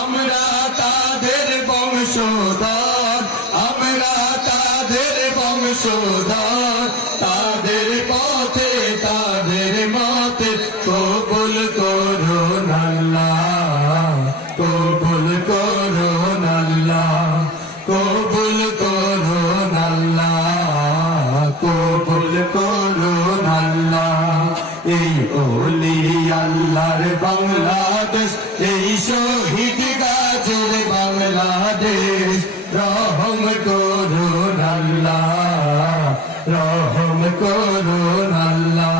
আমরা তাদের বংশধর, আমরা তাদের বংশধর, তাদের পথে তাদের মতে কবুল করুন আল্লাহ, কবুল করুন আল্লাহ, কবুল করুন আল্লাহ, কবুল করুন আল্লাহ। এই ওলি আল্লাহর বাংলাদেশ, এই শহীদ গাজীর বাংলাদেশ, রহম করুন আল্লাহ, রহম করুন আল্লাহ।